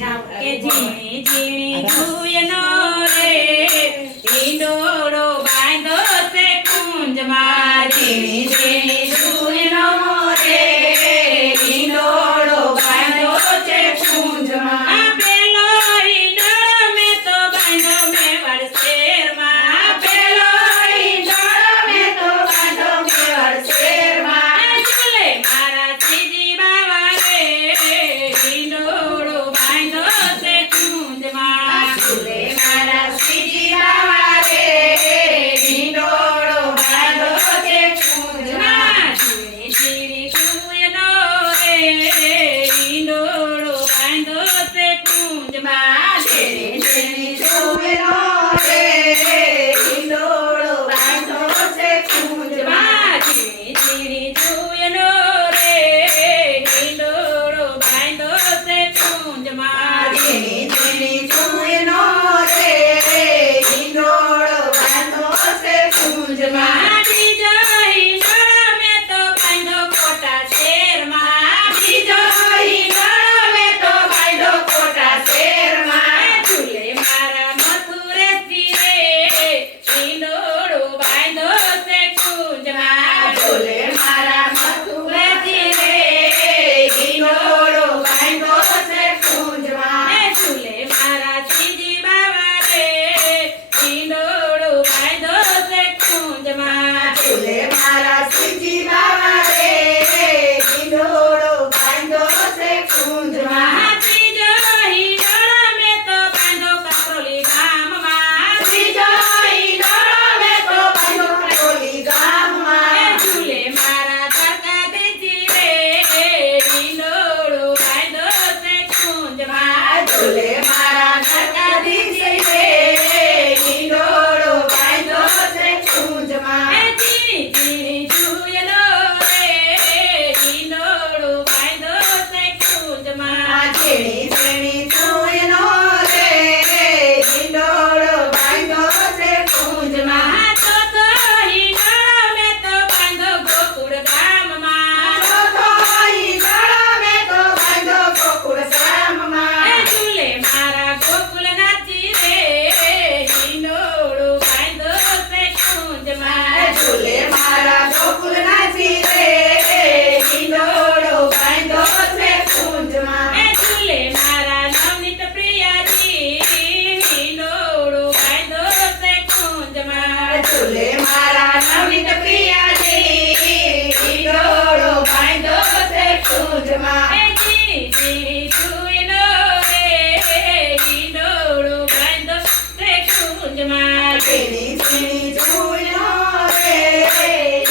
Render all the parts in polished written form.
કે ઝીણી ઝીણી જુયનો રે ઈંડોળો બાંધ્યો છે કુંજમાં ઝીણી ઝીણી જુયનો રે ઈંડોળો બાંધ્યો છે કુંજમાં આ પેલો ઈંડોળો મેં તો બાંધ્યો મેવાડ શેરમાં આ પેલો ઈંડોળો મેં તો બાંધ્યો મેવાડ શેરમાં ઝૂલે મારા શ્રીજી બાવા રે ઈંડોળો બાંધ્યો છે કુંજમાં ઝૂલે મારા શ્રીજી બાવા રે ઈંડોળો બાંધ્યો છે કુંજમાં ઝીણી ઝીણી જુયનો રે ઈંડોળો બાંધ્યો છે કુંજમાં ઝીણી ઝીણી જુયનો રે ઈંડોળો બાંધ્યો છે કુંજમાં ઝીણી ઝીણી જુયનો રે ઈંડોળો બાંધ્યો છે કુંજમાં ઝીણી ઝીણી જુયનો રે ઈંડોળો બાંધ્યો છે કુંજમાં બીજો ઈંડોળો મેં તો બાંધ્યો ખોટા શેરમાં બીજો ઈંડોળો મેં તો બાંધ્યો ખોટા શેરમાં ઝૂલે મારા મથુરેથી રે ઈંડોળો બાંધ્યો છે કુંજમાં ઝૂલે મારા મથુરેથી રે ઈંડોળો બાંધ્યો છે કુંજમાં ઝૂલે મારા શ્રીજી બાવા રે ઈંડોળો બાંધ્યો છે કુંજમાં ઝૂલે મારા શ્રીજી બાવા રે ઈંડોળો બાંધ્યો છે કુંજમાં ત્રીજો ઈંડોળો મેં તો બાંધ્યો કાકોલી ગામમાં ત્રીજો ઈંડોળો મેં તો બાંધ્યો કાકોલી ગામમાં ઝૂલે મારા દ્વારકાધીશજી રે ઈંડોળો બાંધ્યો છે કુંજમાં ઝૂલે મારા દ્વારકાધીશજી રે ઈંડોળો બાંધ્યો છે કુંજમાં ઝીણી ઝીણી જુયનો રે ઈંડોળો બાંધ્યો છે કુંજમાં ઝીણી ઝીણી જુયનો રે ઈંડોળો બાંધ્યો છે કુંજમાં ચોથો ઈંડોળો મેં તો બાંધ્યો ગોકુળ ગામમાં ચોથો ઈંડોળો મેં તો બાંધ્યો ગોકુળ ગામમાં ઝૂલે મારા ગોકુળનાથજી રે ઈંડોળો બાંધ્યો છે કુંજમાં ઝૂલે મારા ગોકુળનાથજી રે ઈંડોળો બાંધ્યો છે કુંજમાં ઝૂલે મારા નવનીત પ્રિયાજી ઈંડોળો બાંધ્યો છે કુંજમાં ઝૂલે મારા નવનીત પ્રિયાજી ઈંડોળો બાંધ્યો છે કુંજમાં ઝીણી ઝીણી જુયનો રે ઈંડોળો બાંધ્યો છે કુંજમાં ઝીણી ઝીણી જુયનો રે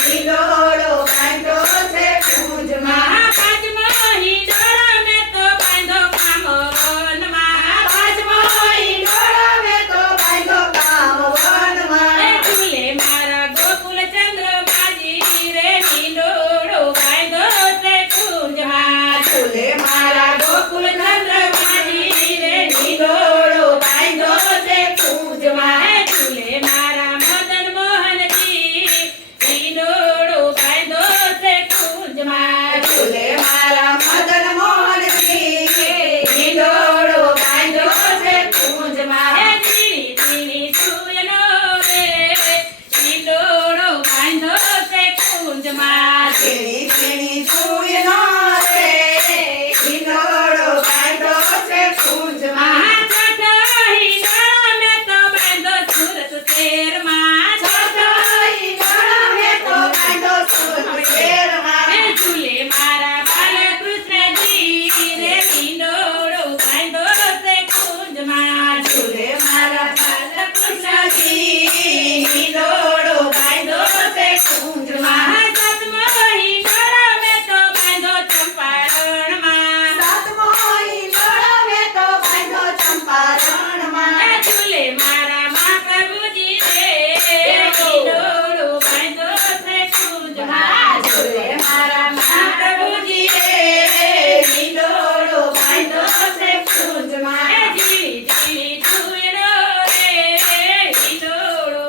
ઈંડોળો બાંધ્યો છે કુંજમાં પાંચમો ઈંડોળો મેં તો બાંધ્યો કામવનમાં પાંચમો ઈંડોળો મેં તો બાંધ્યો કામવનમાં ઝૂલે મારા ગોકુળ ચંદ્રમાજી રે ઈંડોળો બાંધ્યો છે કુંજમાં ઝૂલે મારા ગોકુળ ચંદ્રમાજી રે ઈંડોળો બાંધ્યો છે કુંજમાં ઝૂલે મારા મદન મોહનજી ઈંડોળો બાંધ્યો છે કુંજમાં ઝૂલે મારા મદન મોહનજી ઈંડોળો બાંધ્યો છે કુંજમાં ઝીણી ઝીણી જુયનો રે ઈંડોળો બાંધ્યો છે કુંજમાં ઝીણી ઝીણી જુયનો રે ઈંડોળો બાંધ્યો છે કુંજમાં છઠ્ઠો ઈંડોળો મેં તો બાંધ્યો સુરત શહેરમાં છઠ્ઠો ઈંડોળો મેં તો બાંધ્યો સુરત શહેરમાં ઝૂલે મારા બાલકૃષ્ણજી રે ઈંડોળો બાંધ્યો છે કુંજમાં ઝૂલે મારા બાલકૃષ્ણજી ઈંડોળો બાંધ્યો છે કુંજમાં સાતમો ઈંડોળો મેં તો બાંધ્યો ચંપારણમાં સાતમો ઈંડોળો મેં તો બાંધ્યો ચંપારણમાં ઝૂલે મારા મહાપ્રભુજી રે ઈંડોળો બાંધ્યો છે કુંજમાં ઝૂલે મારા મહાપ્રભુજી રે ઈંડોળો બાંધ્યો છે કુંજમાં ઝીણી ઝીણી જુયનો રે ઈંડોળો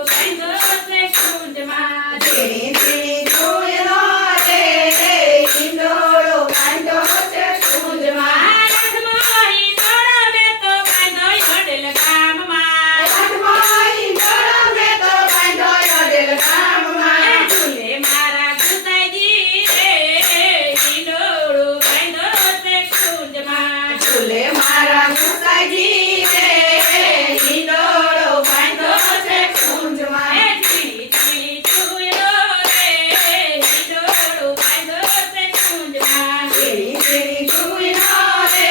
ઝૂલે મારા ગુસાઈજી રે હિંડોળો બાંધો છે કુંજમાં એ ઝીણી ઝીણી ઝૂલો રે હિંડોળો બાંધો છે કુંજમાં ઝીણી ઝીણી ઝૂલો રે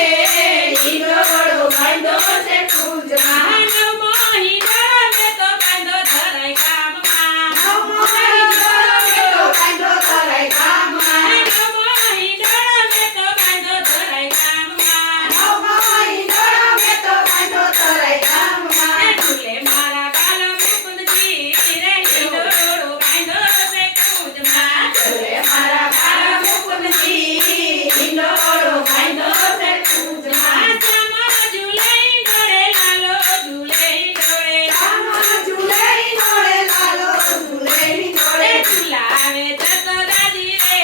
હિંડોળો બાંધો છે કુંજમાં નવમો હિંડોળો મેં તો બાંધો ધરાય ગામમાં નવમો હિંડોળો મેલો બાંધો ધરાય ગામમાં નવમો હિંડોળો મેં તો બાંધો ધરાય ગામમાં નવમો હિંડોળો મેલો બાંધો ધરાય ગામમાં ઝૂલે મારા બાલ મુકુંદજી રે હિંડોળો બાંધો છે કુંજમાં ઝૂલે મારા બાળ મુકુંદજી હિંડોળો બાંધો છે કુંજમાં આસામાં ઝૂલે હિંડોળે લાલો ઝૂલે હિંડોળે રામા ઝૂલે હિંડોળે લાલો ઝૂલે હિંડોળે ઝુલાવે જસોદાજી રે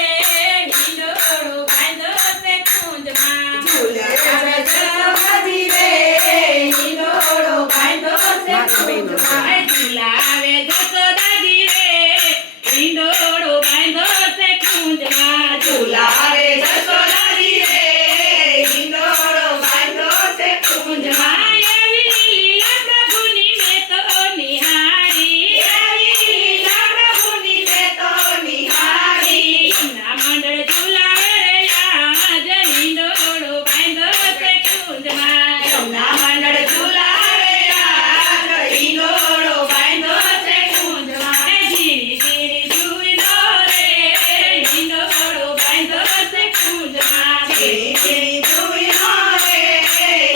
હિંડોળો બાંધો છે કુંજમાં ઝૂલે આવે જસોદાજી રે હિંડોળો બાંધો છે કુંજમાં ઝુલાવે જસોદાજી રે હિંડોળો બાંધો છે કુંજમાં ઝૂલાવે જસોદાજી રે હિંડોળો બાંધો છે કુંજમાં એવી લીલા પ્રભુની મેં તો નિહાળી એવી લીલા પ્રભુની મેં તો નિહાળી યમુના મંડળ ઝુલાવે રે આજ હિંડોળો બાંધો છે કુંજમાં યમુના મંડળ ઝૂલાવે રાજ હિંડોળો બાંધો છે કુંજમાં ઝીણી ઝીણી ઝૂલો રે હિંડોળો બાંધો છે કુંજમાં ઝીણી ઝીણી ઝૂલો રે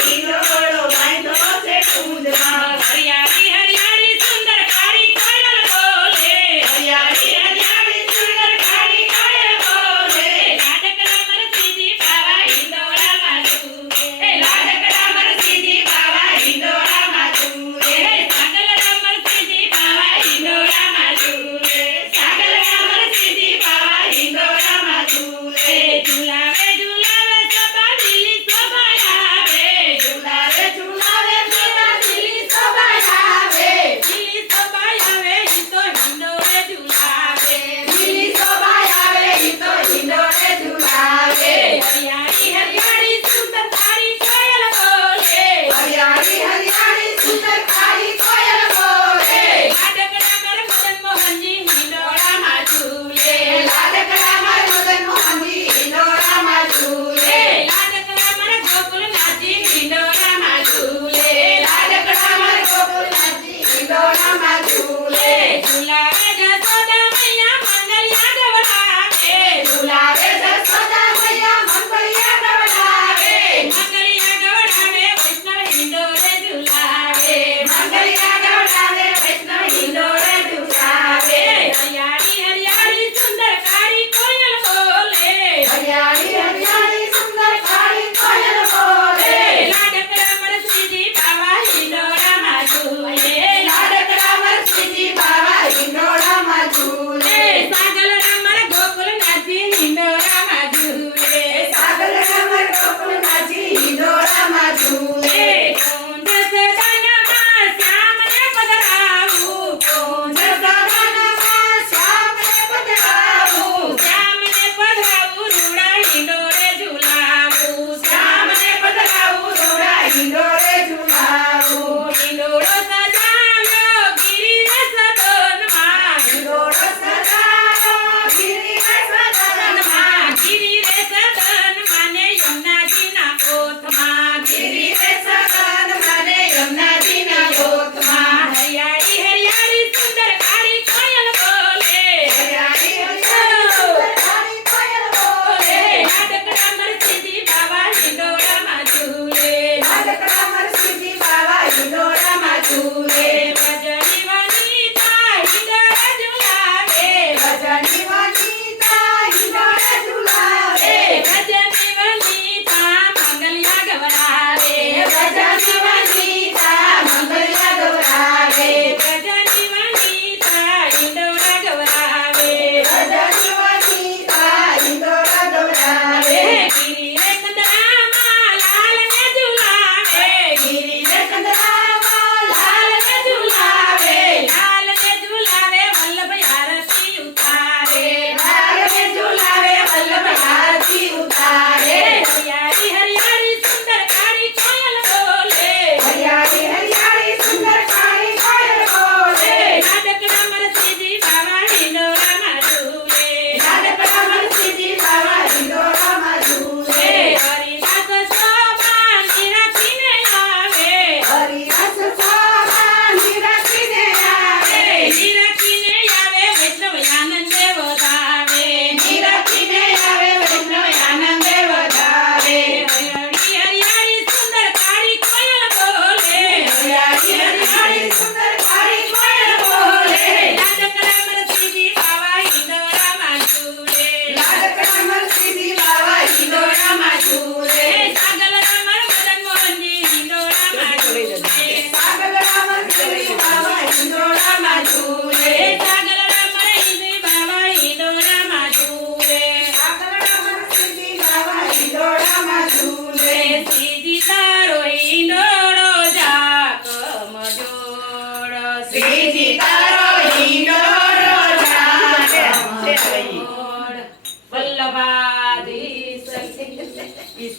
હિંડોળો બાંધો છે કુંજમાં હરિયાળી હરિયાળી સુંદર કાળી કોયલ બોલે હરિયાળી હરિયાળી સુંદર કાળી કોયલ બોલે લાડકડા મરસીજી બાવા હિંડોળામાં ઝૂલે લાડકડા મરસીજી બાવા હિંડોળામાં ઝૂલે સાગલડા મરસીજી બાવા હિંડોળામાં ઝૂલે સાગરના મરસીજી બાવા હિંડોળામાં ઝૂલે ઝુલાવે ઝુલાવે સબા લીલી શોભા આવે ઝૂલાવે ઝૂલાવે સદા દિલી શોભાયાવે લીલી શોભા આવે ઈ તો હિંડોળે ઝુલાવે દિલી શોભાયાવે ઈ તો હિંડોળે ઝૂલાવે હરિયાળી હરિયાળી સુંદર કાળી કોયલ બોલે હરિયાળી હરિયાળી સુંદર કાળી કોયલ બોલે લાડકડા મર મદન મોહનજી હિંડોળામાં ઝૂલે લાડકડા માર મદન મોહનજી હિંડોળામાં ઝૂલે લાડકડા મર ગોકુલનાથજી હિંડોળામાં ઝૂલે લાડકડા માર ગોકુલનાથજી હિંડોળામાં ઝૂલે ઝુલાવે જસોદા મૈયા મંગલિયા ગવડાવે ઝૂલાવે જસોદા મૈયા મંગળિયા ગવડાવે મંગલિયા ગવડાવે વૈષ્ણવ હિંડોળે ઝુલાવે મંગળિયા ગવડાવે વૈષ્ણવ હિંડોળે ઝૂલાવે હરિયાળી હરિયાળી સુંદર કાળી કોયલ બોલે હરિયાળી હરિયાળી સુંદર કાળી કોયલ બોલે લાડકડા મરસીજી બાવા હિંડોળામાં ઝૂલે લાડકડા મરસીજી બાવા હિંડોળામાં ઝૂલે સાગલડા મર ગોકુલનાથજી હિંડોળામાં ઝૂલે સાગરના મર ગોકુલનાથજી હિંડોળામાં ઝૂલે કુંજ સદાનમાં શ્યામને પધરાવું કુંજ સદાનમાં શ્યામને પધરાવું શ્યામને પધરાવું રૂડા હિંડોળે ઝુલાવું શ્યામને પધરાવું રોડા હિંડોળે ઝૂલાવું હિંડોળો સજાવ્યો ગિરિને સદનમાં હિંડોળો સજાયો ગિરિને સદનમાં ગિરિને સદનમાં ને યમુનાજીના કોથમાં ગિરિને સદનમાં ને યમુનાજીના ગોથમાં હરિયાળી હરિયાળી સુંદર કાળી કોયલ બોલે હરિયાળી હરિયાળી સુંદર કાળી કોયલ બોલે લાડકડા મરસીજી બાવા હિંડોળામાં ઝૂલે લાડકડા મરસીજી બાવા હિંડોળામાં ઝૂલે ભજની વનિતા હિંડોળે ઝુલાવે ભજની વનિતા હિંડોળે ઝૂલાવે ભજની વનિતા મંગલિયા ગવડાવે ભજની વનિતા મંગળિયા ગવડાવે ભજની વનિતા હિંડોળા ગવડાવે ભજની વનિતા હિંડોળા ગવડાવે ગિરિને કંદરામાં લાલને ઝુલાવે ગિરિને કંદરામાં લાલને ઝૂલાવે લાલને ઝુલાવે વલ્લભ આરતી ઉતારે લાલને ઝૂલાવે વલ્લભ આરતી ઉતારે હરિયાળી હરિયાળી સુંદર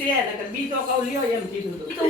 છે નકર બીજો કહું લ્યો એમ કીધું હતું